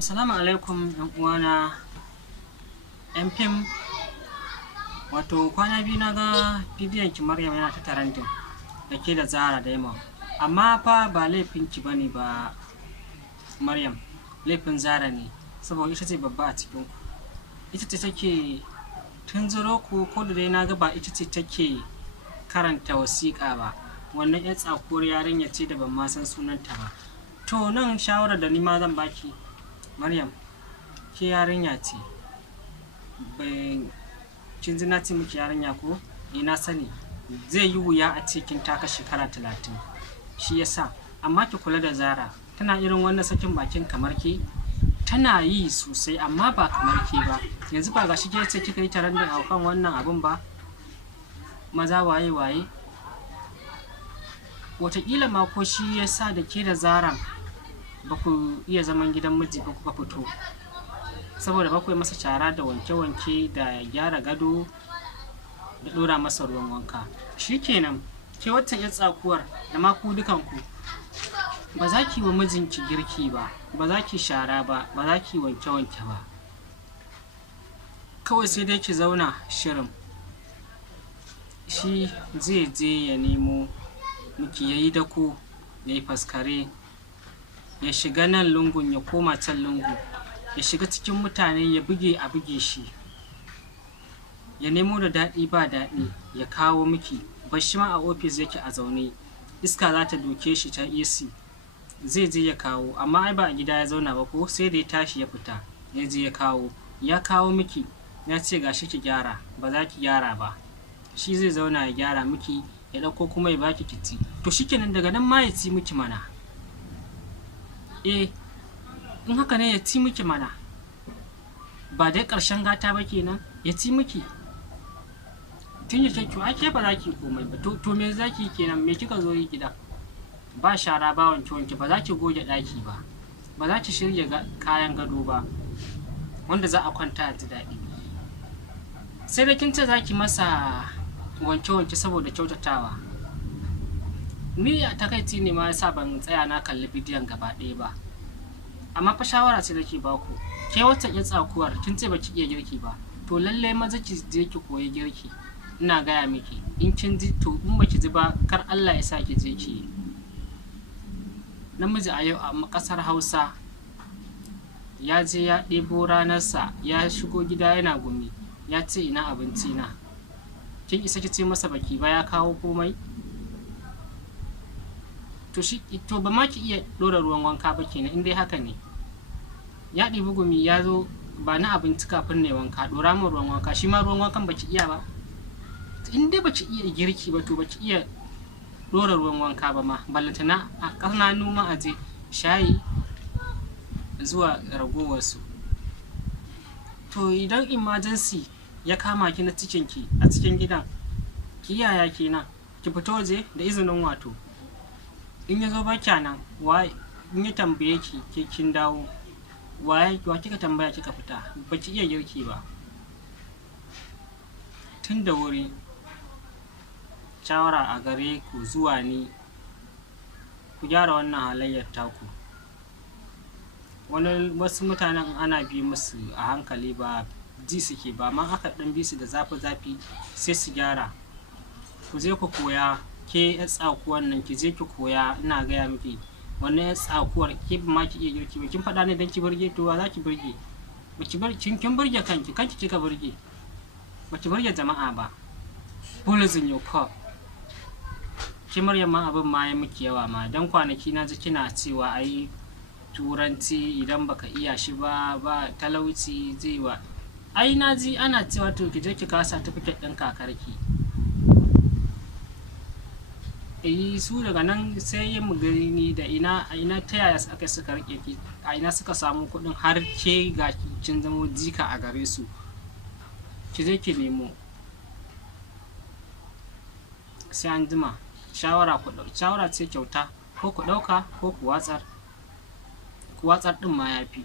Salamu alaikum ‘yan uwana ‘yan fim. Wato kwana biyu na ga bidiyon ki Maryam yana ta trending da ke da Zara Diamond, amma fa ba laifin ki bane ba Maryam, laifin Zara ne, saboda ita ce babba a cikin ku. Ita ce take tunzuro ku, ko da dai na ga ba ita ce take karanta wasiƙa ba, wannan ‘yar tsakuwar yarinya ce da ban ma san sunanta ba. To nan shawarar da ni ma zan baki Maryam, ke yarinya ce, kin ji na ce miki yarinya ko? Na sani zai yi wuya a ce kin taka shekara 30, shi yasa, amma ki kula da Zara, tana irin wannan sakin bakin kamar ke? Tana yi sosai amma ba kamar ke ba. Yanzu ba gashi ke ce kika yi trending a kan wannan abun ba, maza waye wataƙila ma ko shi yasa da ke da Zara ba ku iya zaman gidan miji ba kuka fito, saboda ba ku yi masa shara da wanke-wanke da gyara gado da ɗora masa ruwan wanka. Shikenan ke wata yar tsakuwar da ma ku dukanku ba za ki wa mijinki girki ba, ba za ki shara ba, ba za ki wanke-wanke ba, kawai sai dai ki zauna shirin. Shi zai je ya nemo miki, ya yi dako, ya yi faskare, ya shiga nan lungun ya koma can lungu, ya shiga cikin mutane ya buge a buge shi, ya nemo da daɗi ba daɗi ya kawo miki. Bashi ma a ofis yake a zaune, iska za ta doke shi ta AC, zai je ya kawo, amma ai ba a gida ya zauna ba ko, sai da ya tashi ya fita ya je ya kawo miki, ya ce gashi ki gyara, ba za ki gyara ba, shi zai zauna ya gyara miki, ya ɗauko kuma ya baki kitti. To shikenan daga nan ma ya ci miki mana. In haka ne ya ci miki mana, ba dai ƙarshen gata ba kenan, ya ci miki. Tun ya kyakkyau ake ba za ki komai ba, to me za ki kenan, me kika zo yi gida? Ba shara ba wanke-wanke, ba za ki goge ɗaki ba, ba za ki shirya kayan gado ba wanda za a kwanta a ji daɗi, sai da kin ce za ki masa wanke-wanke saboda kyautatawa. Ni a takaici ne ma yasa ban tsaya na kalli bidiyon gaba ɗaya ba, amma fa shawara ce nake baku. Ke wata yar tsakuwar kin ce baki iya girki ba, to lallai maza ki je ki koyi girki, ina gaya miki. In kin ji to, in baki ji ba kar Allah ya sa ki je ki. Namiji a yau a ƙasar Hausa ya je ya ɗebo ranarsa, ya shigo gida yana gumi, ya ce ina abinci na, kin isa ki ce masa baki ba ya kawo komai? To ba ma ki iya ɗora ruwan wanka ba kenan, in dai haka ne. Ya ɗibi gumi ya zo, ba na abinci kafin ne wanka, ɗora min ruwan wanka, shi ma ruwan wankan baki iya ba. In dai baki iya girki ba to baki iya ɗora ruwan wanka ba ma, ballantana a ƙananu ma aje shayi zuwa ragowarsu. To idan emergency ya kama ki na cikinki a cikin gidan, ki yaya kenan? Ki fito waje da izinin wato. In ya zo ba nan, in ya tambaye ki ke kin dawo, wa kika tambaya kika fita? Baki iya girki ba. Tun da wuri shawara a gare ku zuwa ni, ku gyara wannan halayyar taku. Wasu mutanen ana bi musu a hankali ba ji suke ba, ma aka ɗan bi su da zafi sai su gyara. Ku je ku koya, ke yar tsakuwar nan ki je ki koya, ina gaya miki. Wannan yar tsakuwar ke ba ma ki iya girki ba, kin faɗa ne don ki burge, to wa za ki burge? Kin burge kanki kika burge, ba ki burge jama'a ba. Bullets in your cup. Ki Maryam ma abin ma ya miki yawa ma, dan kwanaki na ji kina cewa ai turanci idan baka iya shi ba talauci zai wa. Ai na ji ana cewa to ki je ki kawo certificate ɗin kakarki. Su daga nan sai yin gani da ina ta yaya aka suka rike ki, a ina suka samu kuɗin har ke ga kin zama jika a gare su. Ki je ki nemo. Sai an jima. Shawara ce kyauta, ko ku ɗauka ko ku watsar ɗin ma ya fi.